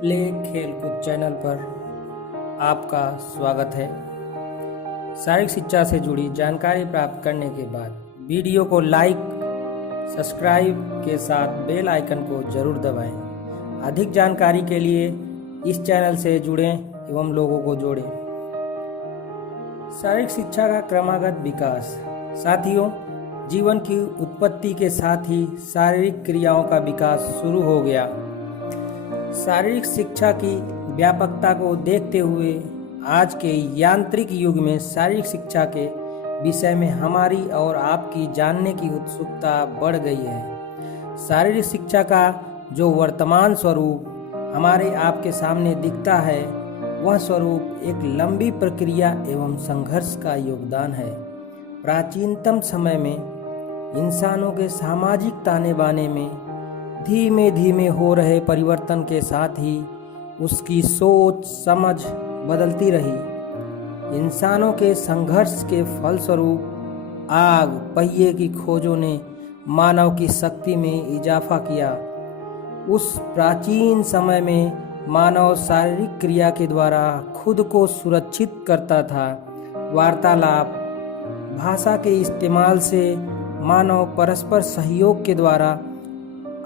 Play खेलकूद channel पर आपका स्वागत है। शारीरिक शिक्षा से जुड़ी जानकारी प्राप्त करने के बाद वीडियो को लाइक, सब्सक्राइब के साथ बेल आइकन को जरूर दबाएं। अधिक जानकारी के लिए इस चैनल से जुड़ें एवं लोगों को जोड़ें। शारीरिक शिक्षा का क्रमागत विकास। साथियों, जीवन की उत्पत्ति के साथ ही शारीरिक क्रियाओं का विकास शुरू हो गया। शारीरिक शिक्षा की व्यापकता को देखते हुए आज के यांत्रिक युग में शारीरिक शिक्षा के विषय में हमारी और आपकी जानने की उत्सुकता बढ़ गई है। शारीरिक शिक्षा का जो वर्तमान स्वरूप हमारे आपके सामने दिखता है, वह स्वरूप एक लंबी प्रक्रिया एवं संघर्ष का योगदान है। प्राचीनतम समय में इंसानों के सामाजिक ताने बाने में धीमे धीमे हो रहे परिवर्तन के साथ ही उसकी सोच समझ बदलती रही। इंसानों के संघर्ष के फलस्वरूप आग पहिए की खोजों ने मानव की शक्ति में इजाफा किया। उस प्राचीन समय में मानव शारीरिक क्रिया के द्वारा खुद को सुरक्षित करता था। वार्तालाप, भाषा के इस्तेमाल से मानव परस्पर सहयोग के द्वारा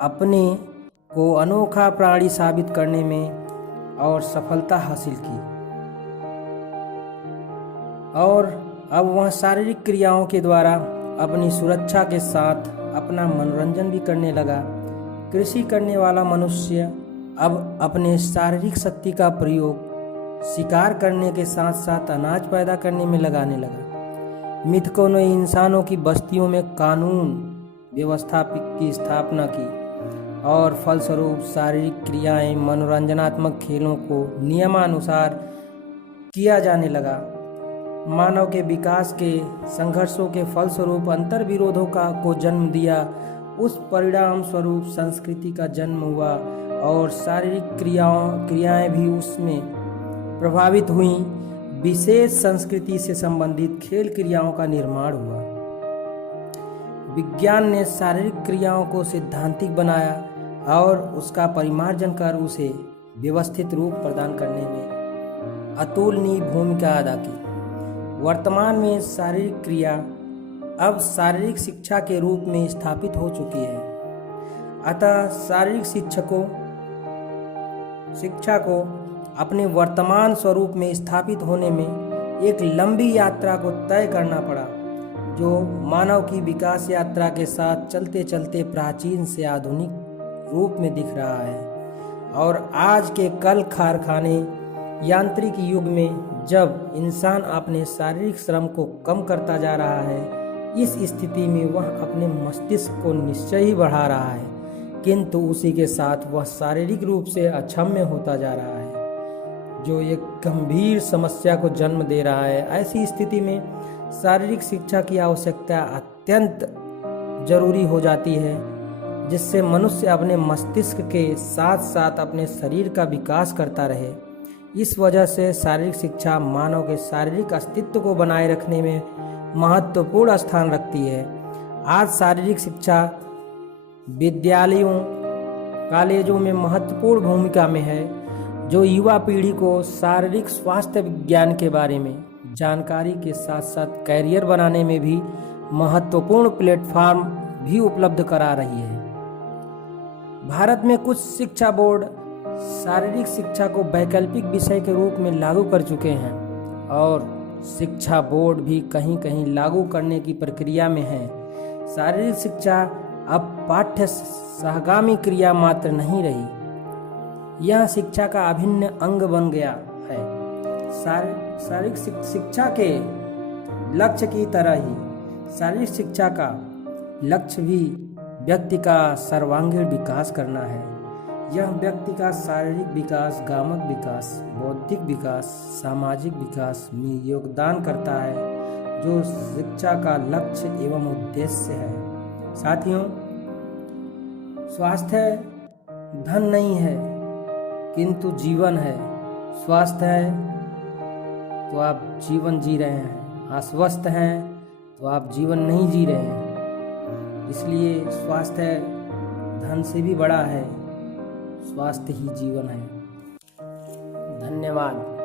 अपने को अनोखा प्राणी साबित करने में और सफलता हासिल की। और अब वह शारीरिक क्रियाओं के द्वारा अपनी सुरक्षा के साथ अपना मनोरंजन भी करने लगा। कृषि करने वाला मनुष्य अब अपने शारीरिक शक्ति का प्रयोग शिकार करने के साथ साथ अनाज पैदा करने में लगाने लगा। मिथकों ने इंसानों की बस्तियों में कानून व्यवस्था की स्थापना की और फलस्वरूप शारीरिक क्रियाएं मनोरंजनात्मक खेलों को नियमानुसार किया जाने लगा। मानव के विकास के संघर्षों के फलस्वरूप अंतर विरोधों को जन्म दिया। उस परिणाम स्वरूप संस्कृति का जन्म हुआ और शारीरिक क्रियाएं भी उसमें प्रभावित हुई। विशेष संस्कृति से संबंधित खेल क्रियाओं का निर्माण हुआ। विज्ञान ने शारीरिक क्रियाओं को सैद्धांतिक बनाया और उसका परिमार्जन कर उसे व्यवस्थित रूप प्रदान करने में अतुलनीय भूमिका अदा की। वर्तमान में शारीरिक क्रिया अब शारीरिक शिक्षा के रूप में स्थापित हो चुकी है। अतः शारीरिक शिक्षा को अपने वर्तमान स्वरूप में स्थापित होने में एक लंबी यात्रा को तय करना पड़ा, जो मानव की विकास यात्रा के साथ चलते चलते प्राचीन से आधुनिक रूप में दिख रहा है। और आज के कल कारखाने यांत्रिक युग में जब इंसान अपने शारीरिक श्रम को कम करता जा रहा है, इस स्थिति में वह अपने मस्तिष्क को निश्चय ही बढ़ा रहा है, किंतु उसी के साथ वह शारीरिक रूप से अक्षम्य होता जा रहा है, जो एक गंभीर समस्या को जन्म दे रहा है। ऐसी स्थिति में शारीरिक शिक्षा की आवश्यकता अत्यंत जरूरी हो जाती है, जिससे मनुष्य अपने मस्तिष्क के साथ साथ अपने शरीर का विकास करता रहे। इस वजह से शारीरिक शिक्षा मानव के शारीरिक अस्तित्व को बनाए रखने में महत्वपूर्ण स्थान रखती है। आज शारीरिक शिक्षा विद्यालयों, कॉलेजों में महत्वपूर्ण भूमिका में है, जो युवा पीढ़ी को शारीरिक स्वास्थ्य विज्ञान के बारे में जानकारी के साथ साथ कैरियर बनाने में भी महत्वपूर्ण प्लेटफॉर्म भी उपलब्ध करा रही है। भारत में कुछ शिक्षा बोर्ड शारीरिक शिक्षा को वैकल्पिक विषय के रूप में लागू कर चुके हैं और शिक्षा बोर्ड भी कहीं कहीं लागू करने की प्रक्रिया में है। शारीरिक शिक्षा अब पाठ्य सहगामी क्रिया मात्र नहीं रही, यह शिक्षा का अभिन्न अंग बन गया है। शारीरिक शिक्षा के लक्ष्य की तरह ही शारीरिक शिक्षा का लक्ष्य भी व्यक्ति का सर्वांगीण विकास करना है। यह व्यक्ति का शारीरिक विकास, गामक विकास, बौद्धिक विकास, सामाजिक विकास में योगदान करता है, जो शिक्षा का लक्ष्य एवं उद्देश्य है। साथियों, स्वास्थ्य धन नहीं है किंतु जीवन है। स्वास्थ्य है तो आप जीवन जी रहे हैं, अस्वस्थ हैं तो आप जीवन नहीं जी रहे हैं। इसलिए स्वास्थ्य धन से भी बड़ा है, स्वास्थ्य ही जीवन है। धन्यवाद।